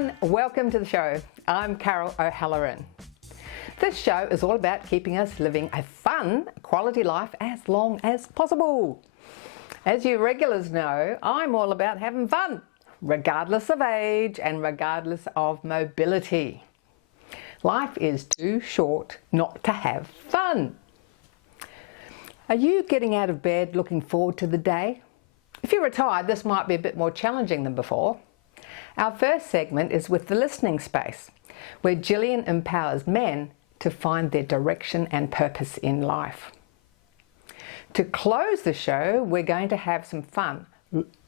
everyone, welcome to the show. I'm Carol O'Halloran. This show is all about keeping us living a fun, quality life as long as possible. As you regulars know, I'm all about having fun, regardless of age and regardless of mobility. Life is too short not to have fun. Are you getting out of bed looking forward to the day? If you're retired, this might be a bit more challenging than before. Our first segment is with the listening space, where Jillian empowers men to find their direction and purpose in life. To close the show, we're going to have some fun,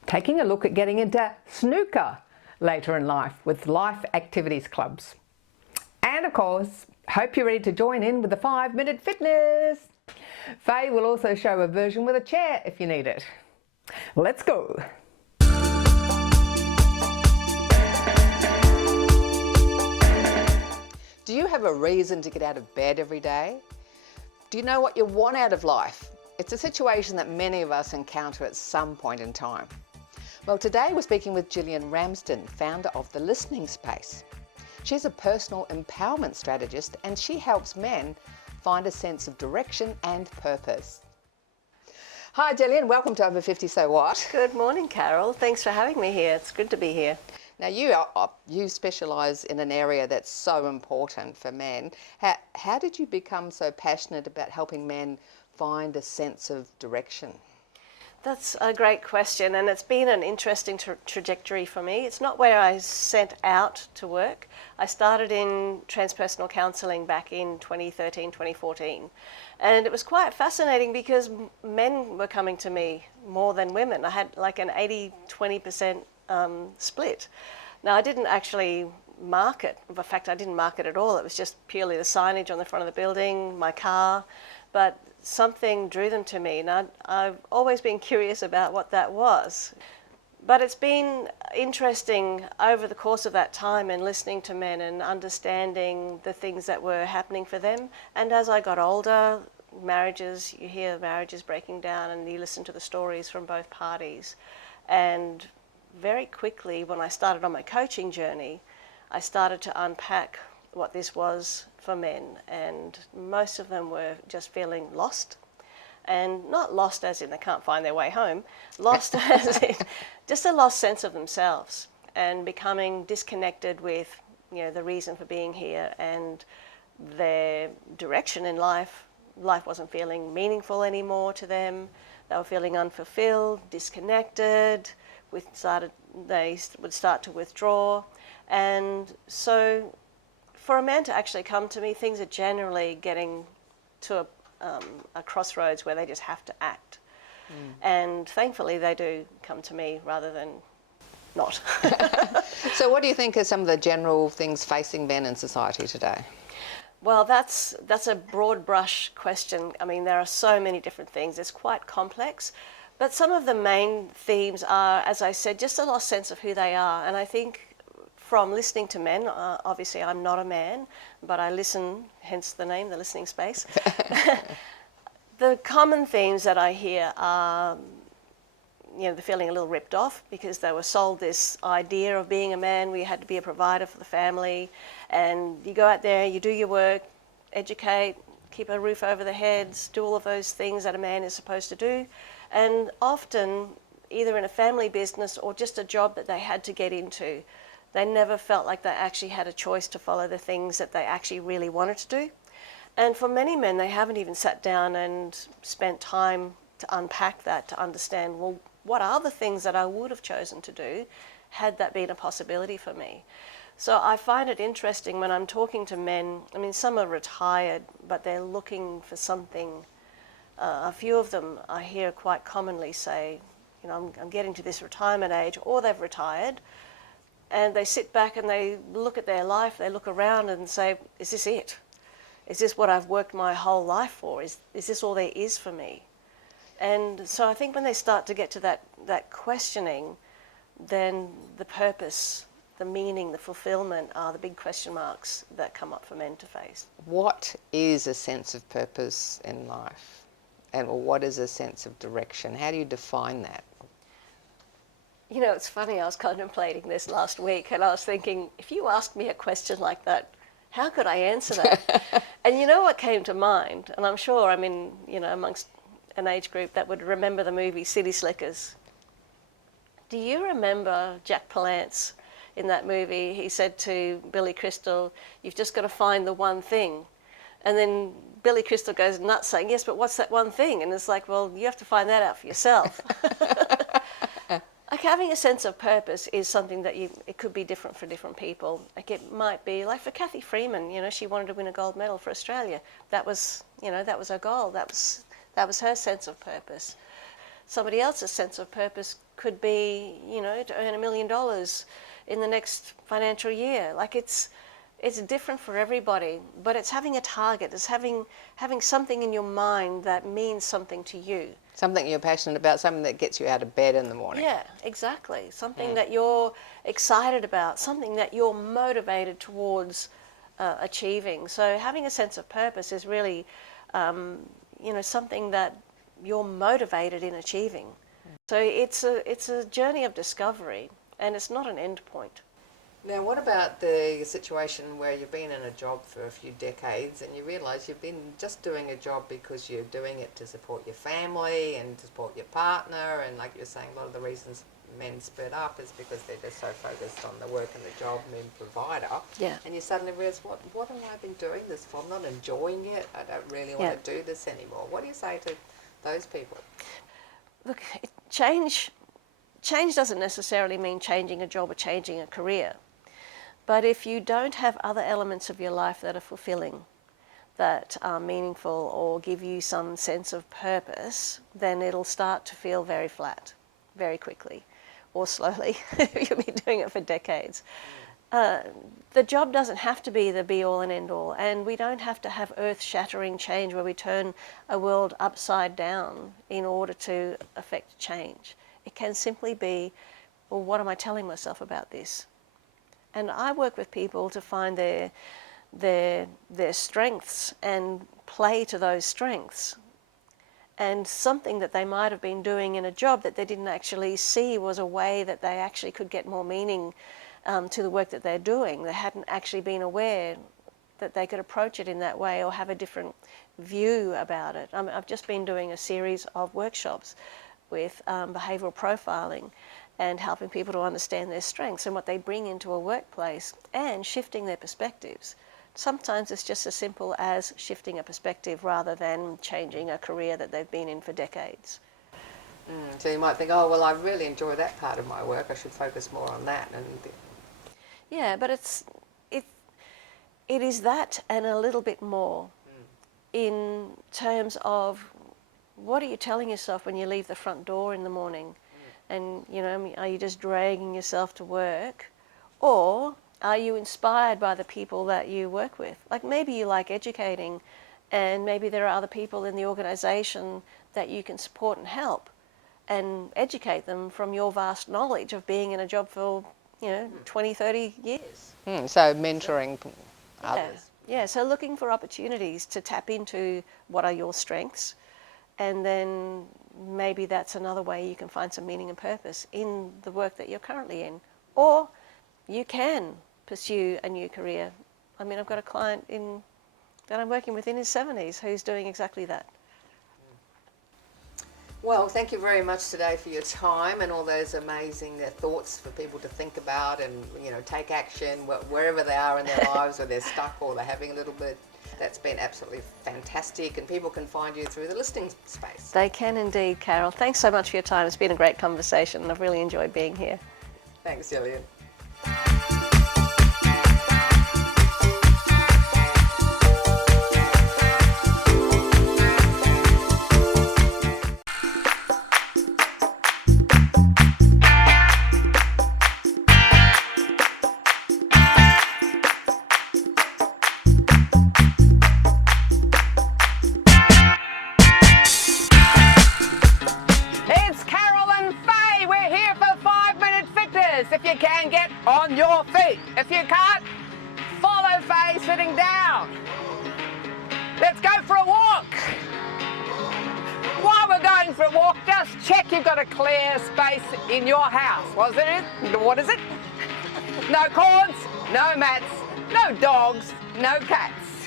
taking a look at getting into snooker later in life with life activities clubs. And of course, hope you're ready to join in with the 5-minute fitness. Faye will also show a version with a chair if you need it. Let's go. Do you have a reason to get out of bed every day? Do you know what you want out of life? It's a situation that many of us encounter at some point in time. Well, today we're speaking with Jillian Ramsden, founder of The Listening Space. She's a personal empowerment strategist and she helps men find a sense of direction and purpose. Hi Jillian, welcome to Over 50 So What? Good morning, Carol. Thanks for having me here. It's good to be here. Now you specialise in an area that's so important for men. How did you become so passionate about helping men find a sense of direction? That's a great question, and it's been an interesting trajectory for me. It's not where I set out to work. I started in transpersonal counselling back in 2013, 2014. And it was quite fascinating because men were coming to me more than women. I had like an 80-20% split. Now, I didn't actually market. In fact, I didn't market at all. It was just purely the signage on the front of the building, my car. But something drew them to me, and I've always been curious about what that was. But it's been interesting over the course of that time and listening to men and understanding the things that were happening for them. And as I got older, marriages, you hear marriages breaking down and you listen to the stories from both parties. And very quickly, when I started on my coaching journey, I started to unpack what this was for men, and most of them were just feeling lost, and not lost as in they can't find their way home, lost as in just a lost sense of themselves and becoming disconnected with, you know, the reason for being here and their direction in life. Life wasn't feeling meaningful anymore to them. They were feeling unfulfilled, disconnected. They would start to withdraw, and so for a man to actually come to me, things are generally getting to a crossroads where they just have to act. And thankfully they do come to me rather than not. So what do you think are some of the general things facing men in society today? Well, that's a broad brush question. I mean, there are so many different things. It's quite complex. But some of the main themes are, as I said, just a lost sense of who they are. And I think from listening to men, obviously I'm not a man, but I listen, hence the name, The Listening Space. The common themes that I hear are, you know, they're feeling a little ripped off because they were sold this idea of being a man where you had to be a provider for the family, and you go out there, you do your work, educate, keep a roof over their heads, do all of those things that a man is supposed to do. And often, either in a family business or just a job that they had to get into, they never felt like they actually had a choice to follow the things that they actually really wanted to do. And for many men, they haven't even sat down and spent time to unpack that, to understand, well, what are the things that I would have chosen to do had that been a possibility for me? So I find it interesting when I'm talking to men. I mean, some are retired, but they're looking for something. A few of them I hear quite commonly say, you know, I'm getting to this retirement age, or they've retired, and they sit back and they look at their life, they look around and say, is this it? Is this what I've worked my whole life for? Is this all there is for me? And so I think when they start to get to that questioning, then the purpose, the meaning, the fulfillment are the big question marks that come up for men to face. What is a sense of purpose in life? And what is a sense of direction? How do you define that? You know, it's funny, I was contemplating this last week and I was thinking, if you asked me a question like that, how could I answer that? And you know what came to mind? And I'm sure I'm in, you know, amongst an age group that would remember the movie City Slickers. Do you remember Jack Palance in that movie? He said to Billy Crystal, "You've just got to find the one thing." And then Billy Crystal goes nuts saying, "Yes, but what's that one thing?" And it's like, well, you have to find that out for yourself. Like having a sense of purpose is something that it could be different for different people. Like it might be, like for Kathy Freeman, you know, she wanted to win a gold medal for Australia. That was, you know, that was her goal. That was her sense of purpose. Somebody else's sense of purpose could be, you know, to earn $1 million in the next financial year. Like it's different for everybody, but it's having a target. It's having something in your mind that means something to you. Something you're passionate about, something that gets you out of bed in the morning. Yeah, exactly. Something that you're excited about, something that you're motivated towards achieving. So having a sense of purpose is really, you know, something that you're motivated in achieving. So it's a journey of discovery, and it's not an end point. Now, what about the situation where you've been in a job for a few decades and you realise you've been just doing a job because you're doing it to support your family and to support your partner, and like you're saying, a lot of the reasons men split up is because they're just so focused on the work and the job and being provider. Yeah. And you suddenly realise, what have I been doing this for? I'm not enjoying it. I don't really want to do this anymore. What do you say to those people? Look, change doesn't necessarily mean changing a job or changing a career. But if you don't have other elements of your life that are fulfilling, that are meaningful or give you some sense of purpose, then it'll start to feel very flat, very quickly, or slowly. You'll be doing it for decades. The job doesn't have to be the be-all and end-all, and we don't have to have earth-shattering change where we turn a world upside down in order to affect change. It can simply be, well, what am I telling myself about this? And I work with people to find their strengths and play to those strengths. And something that they might have been doing in a job that they didn't actually see was a way that they actually could get more meaning to the work that they're doing. They hadn't actually been aware that they could approach it in that way or have a different view about it. I've just been doing a series of workshops with behavioural profiling and helping people to understand their strengths and what they bring into a workplace and shifting their perspectives. Sometimes it's just as simple as shifting a perspective rather than changing a career that they've been in for decades. So you might think, oh, well, I really enjoy that part of my work. I should focus more on that. Yeah, but it is that and a little bit more in terms of what are you telling yourself when you leave the front door in the morning? And, you know, are you just dragging yourself to work? Or are you inspired by the people that you work with? Like maybe you like educating and maybe there are other people in the organisation that you can support and help and educate them from your vast knowledge of being in a job for, you know, 20, 30 years. So mentoring others. Yeah, so looking for opportunities to tap into what are your strengths, and then maybe that's another way you can find some meaning and purpose in the work that you're currently in. Or you can pursue a new career. I mean, I've got a client that I'm working with in his 70s who's doing exactly that. Well, thank you very much today for your time and all those amazing thoughts for people to think about and, you know, take action wherever they are in their lives, or they're stuck or they're having a little bit. That's been absolutely fantastic, and people can find you through the listing space. They can indeed, Carol. Thanks so much for your time. It's been a great conversation and I've really enjoyed being here. Thanks, Jillian. If you can, get on your feet. If you can't, follow Faye sitting down. Let's go for a walk. While we're going for for a walk, just check you've got a clear space in your house. What is it? No cords, no mats, no dogs, no cats.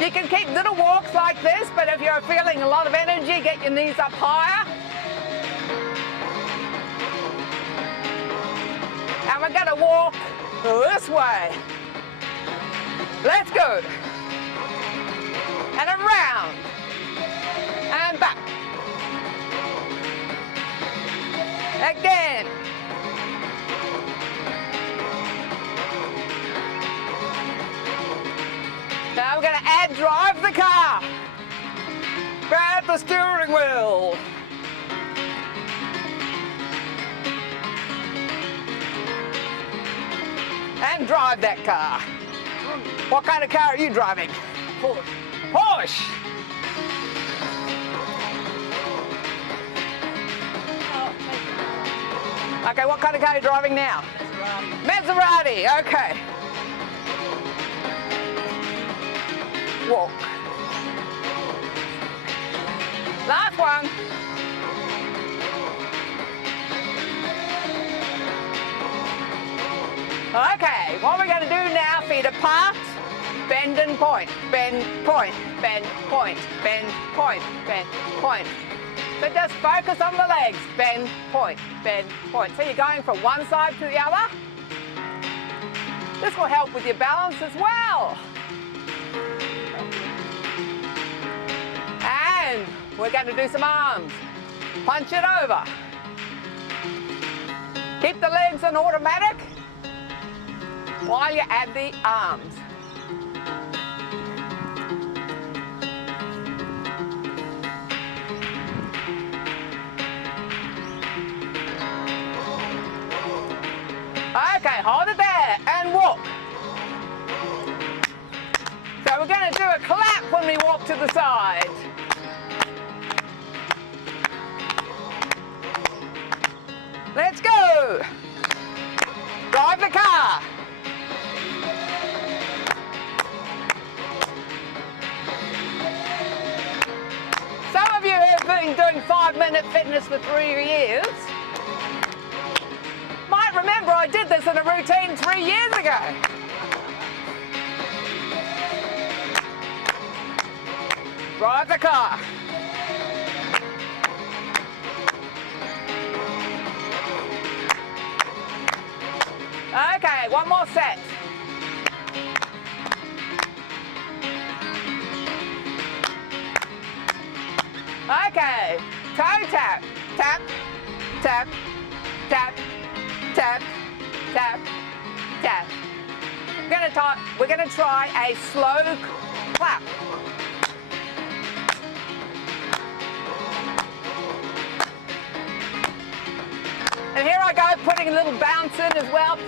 You can keep little walks like this, but if you're feeling a lot of energy, get your knees up higher. And we're going to walk this way. Let's go. And around. And back. Again. Now we're going to add drive the car. Grab the steering wheel. And drive that car. What kind of car are you driving? Porsche. Porsche. Okay, what kind of car are you driving now? Maserati. Maserati, okay. Walk. Last one. Okay, what we're going to do now, feet apart, bend and point, bend, point, bend, point, bend, point, bend, point. So just focus on the legs, bend, point, bend, point. So you're going from one side to the other. This will help with your balance as well. And we're going to do some arms. Punch it over. Keep the legs on automatic while you add the arms. Okay, hold it there and walk. So we're going to do a clap when we walk to the side. Let's go. Drive the car. Some of you have been doing 5-minute fitness for 3 years might remember I did this in a routine 3 years ago. Drive the car. Okay, one more set. Okay, toe tap, tap, tap, tap, tap, tap, tap. We're gonna try a slow clap. And here I go, putting a little bounce in as well.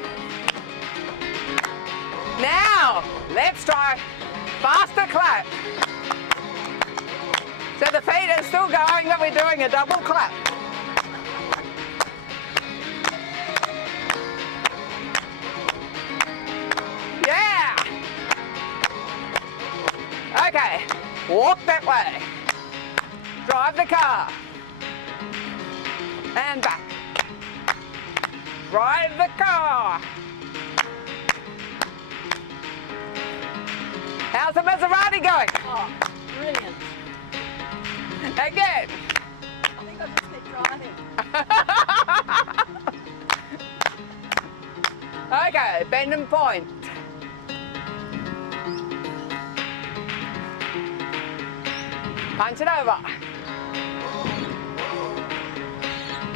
Now, let's try faster clap. So the feet are still going, but we're doing a double clap. Yeah! Okay, walk that way. Drive the car. And back. Drive the car. How's the Maserati going? Oh, brilliant. Again. I think I'll just keep driving. Okay, bend and point. Punch it over.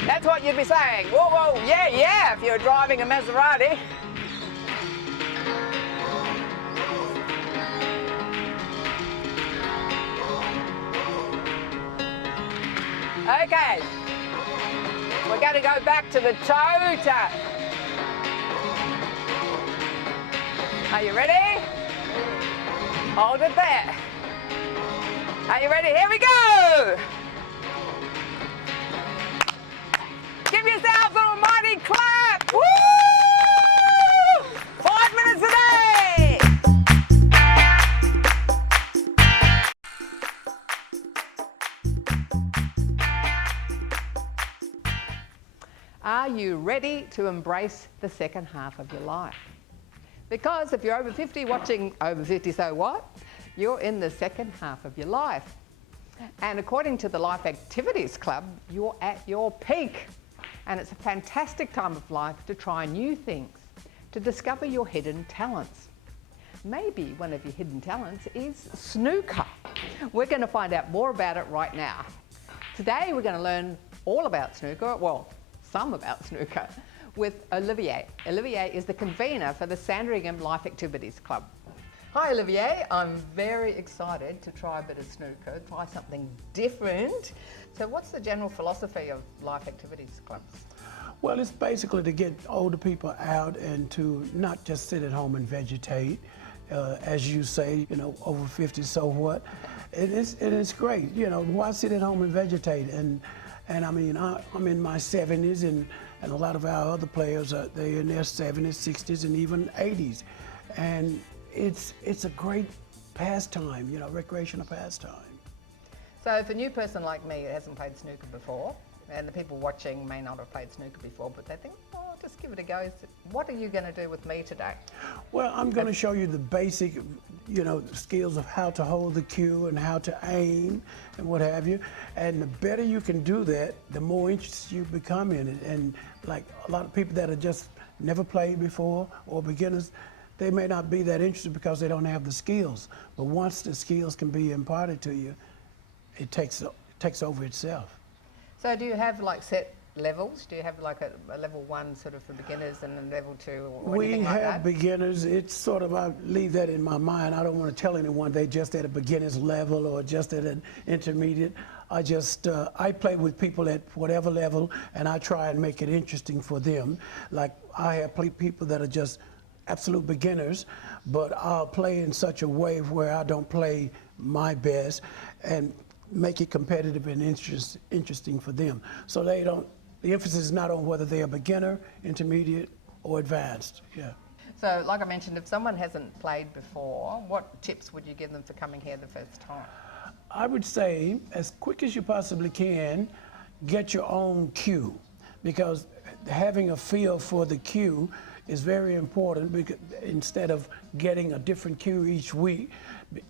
That's what you'd be saying. Whoa, whoa, yeah, yeah, if you're driving a Maserati. Okay, we're going to go back to the toe tap. Are you ready? Hold it there. Are you ready? Here we go! Give yourselves a mighty clap! Woo! 5 minutes a day! Are you ready to embrace the second half of your life? Because if you're over 50 watching Over 50 So What, you're in the second half of your life. And according to the Life Activities Club, you're at your peak. And it's a fantastic time of life to try new things, to discover your hidden talents. Maybe one of your hidden talents is snooker. We're going to find out more about it right now. Today we're going to learn all about snooker, well, some about snooker, with Olivier. Olivier is the convener for the Sandringham Life Activities Club. Hi Olivier, I'm very excited to try a bit of snooker, try something different. So what's the general philosophy of Life Activities Clubs? Well, it's basically to get older people out and to not just sit at home and vegetate. As you say, you know, over 50, so what? It's great, you know, why sit at home and vegetate? And I mean, I'm in my 70s, and a lot of our other players, they're in their 70s, 60s, and even 80s. And it's a great pastime, you know, recreational pastime. So if a new person like me who hasn't played snooker before, and the people watching may not have played snooker before, but they think, oh, I'll just give it a go. What are you going to do with me today? Well, I'm going to show you the basic, you know, skills of how to hold the cue and how to aim and what have you. And the better you can do that, the more interested you become in it. And like a lot of people that have just never played before or beginners, they may not be that interested because they don't have the skills. But once the skills can be imparted to you, it takes over itself. So do you have like set levels? Do you have like a level 1 sort of for beginners and then level 2 or anything like that? We have beginners. It's sort of, I leave that in my mind. I don't want to tell anyone they just at a beginner's level or just at an intermediate. I play with people at whatever level, and I try and make it interesting for them. Like I have people that are just absolute beginners, but I'll play in such a way where I don't play my best and make it competitive and interesting for them. So the emphasis is not on whether they're a beginner, intermediate, or advanced. Yeah. So like I mentioned, if someone hasn't played before, what tips would you give them for coming here the first time? I would say, as quick as you possibly can, get your own cue, because having a feel for the cue is very important, because instead of getting a different cue each week,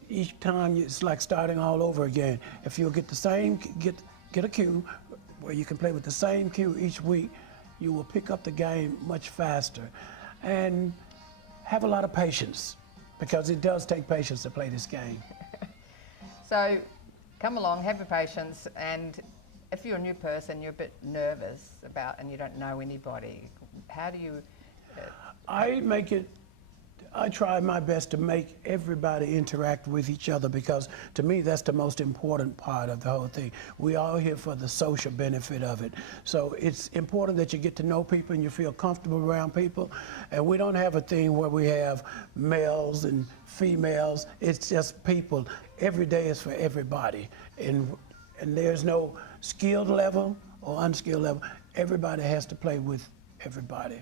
each time it's like starting all over again. If you'll get a cue where you can play with the same cue each week, you will pick up the game much faster. And have a lot of patience, because it does take patience to play this game. So come along, have your patience, and if you're a new person, you're a bit nervous and you don't know anybody, how do you... I try my best to make everybody interact with each other, because to me that's the most important part of the whole thing. We are here for the social benefit of it. So it's important that you get to know people and you feel comfortable around people. And we don't have a thing where we have males and females. It's just people. Every day is for everybody. And there's no skilled level or unskilled level. Everybody has to play with everybody,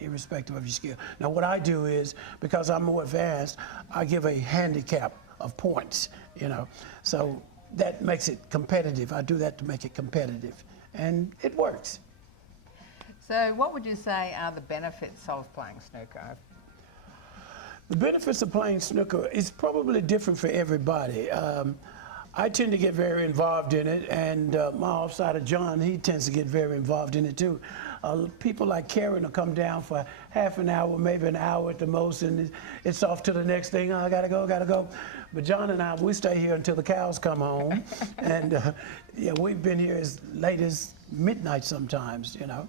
irrespective of your skill. Now what I do is, because I'm more advanced, I give a handicap of points, you know. So that makes it competitive. I do that to make it competitive, and it works. So what would you say are the benefits of playing snooker? The benefits of playing snooker is probably different for everybody. I tend to get very involved in it, and my offsider John, he tends to get very involved in it too. People like Karen will come down for half an hour, maybe an hour at the most, and it's off to the next thing. Oh, I gotta go. But John and I, we stay here until the cows come home, and yeah, we've been here as late as midnight sometimes, you know.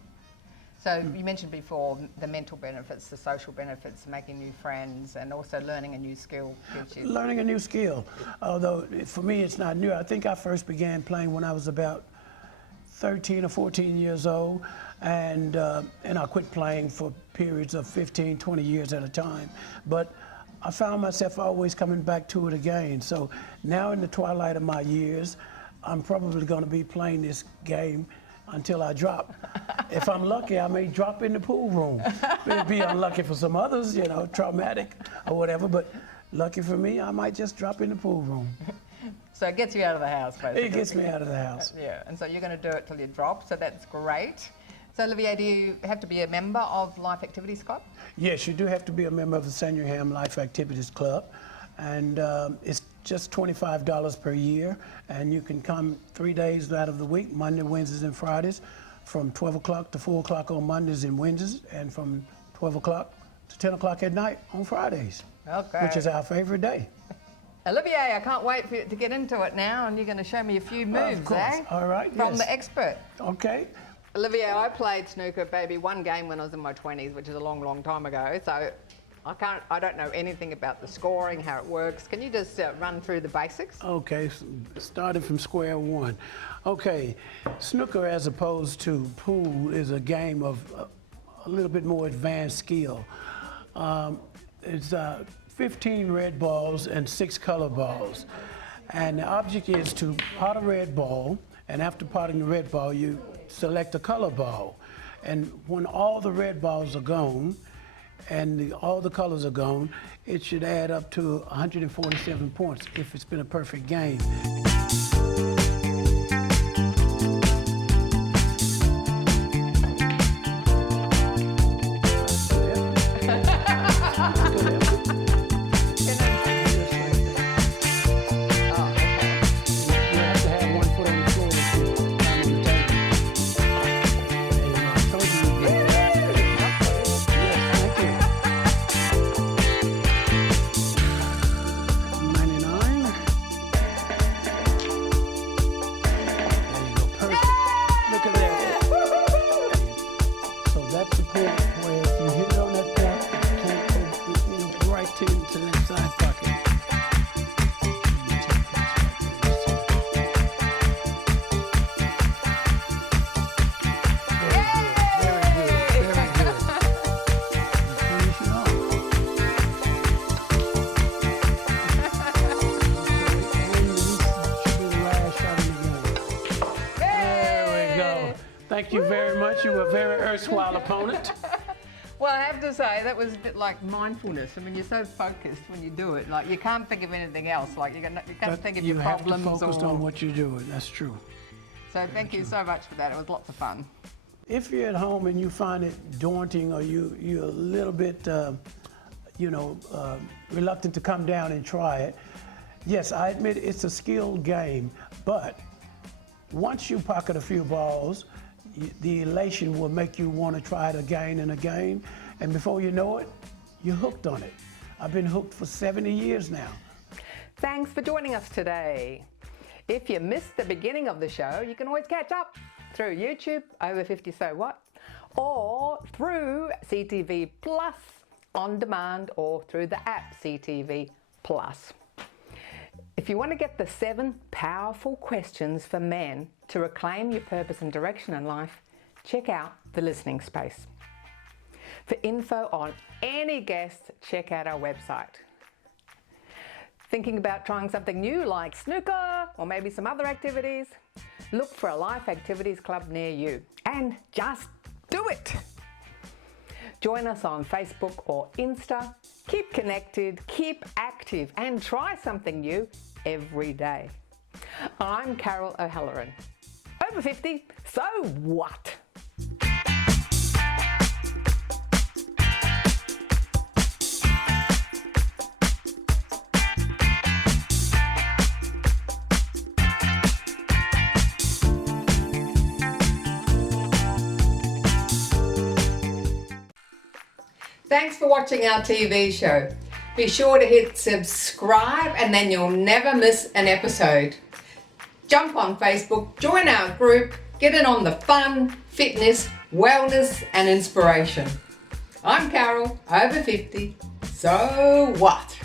So you mentioned before the mental benefits, the social benefits, making new friends, and also learning a new skill gives you... Learning a new skill, although for me it's not new. I think I first began playing when I was about 13 or 14 years old, and I quit playing for periods of 15, 20 years at a time. But I found myself always coming back to it again. So now in the twilight of my years, I'm probably going to be playing this game until I drop. If I'm lucky, I may drop in the pool room. It'd be unlucky for some others, you know, traumatic or whatever, but lucky for me, I might just drop in the pool room. So it gets you out of the house, basically. It gets me out of the house. Yeah, and so you're going to do it till you drop, so that's great. So Olivier, do you have to be a member of Life Activities Club? Yes, you do have to be a member of the Sandringham Life Activities Club, and it's just $25 per year, and you can come 3 days out of the week, Monday, Wednesdays, and Fridays, from 12 o'clock to 4 o'clock on Mondays and Wednesdays, and from 12 o'clock to 10 o'clock at night on Fridays, Okay. which is our favorite day. Olivier, I can't wait for you to get into it now, and you're going to show me a few moves, Of course. All right, From yes. the expert. Okay. Olivier, I played snooker, baby, one game when I was in my 20s, which is a long, long time ago. So I don't know anything about the scoring, how it works. Can you just run through the basics? Okay, so starting from square one. Okay, snooker as opposed to pool is a game of a little bit more advanced skill. It's 15 red balls and 6 color balls. And the object is to pot a red ball, and after potting the red ball, you select a color ball. And when all the red balls are gone, and all the colors are gone, it should add up to 147 points if it's been a perfect game. Thank you very much. You were a very erstwhile opponent. Well, I have to say, that was a bit like mindfulness. I mean, you're so focused when you do it. Like, you can't think of anything else. Like, you can't think of your problems. You have to focus on what you're doing. That's true. So thank you so much for that. It was lots of fun. If you're at home and you find it daunting, or you're a little bit, reluctant to come down and try it, yes, I admit it's a skilled game, but once you pocket a few balls, the elation will make you want to try it again and again, and before you know it, you're hooked on it. I've been hooked for 70 years now. Thanks for joining us today. If you missed the beginning of the show, you can always catch up through YouTube, Over 50 So What, or through CTV Plus on demand, or through the app CTV Plus. If you want to get the 7 powerful questions for men to reclaim your purpose and direction in life, check out the listening space. For info on any guest, check out our website. Thinking about trying something new like snooker or maybe some other activities? Look for a Life Activities Club near you and just do it. Join us on Facebook or Insta. Keep connected, keep active, and try something new every day. I'm Carol O'Halloran. Over 50, so what? Thanks for watching our TV show. Be sure to hit subscribe and then you'll never miss an episode. Jump on Facebook, join our group, get in on the fun, fitness, wellness and inspiration. I'm Carol, over 50, so what?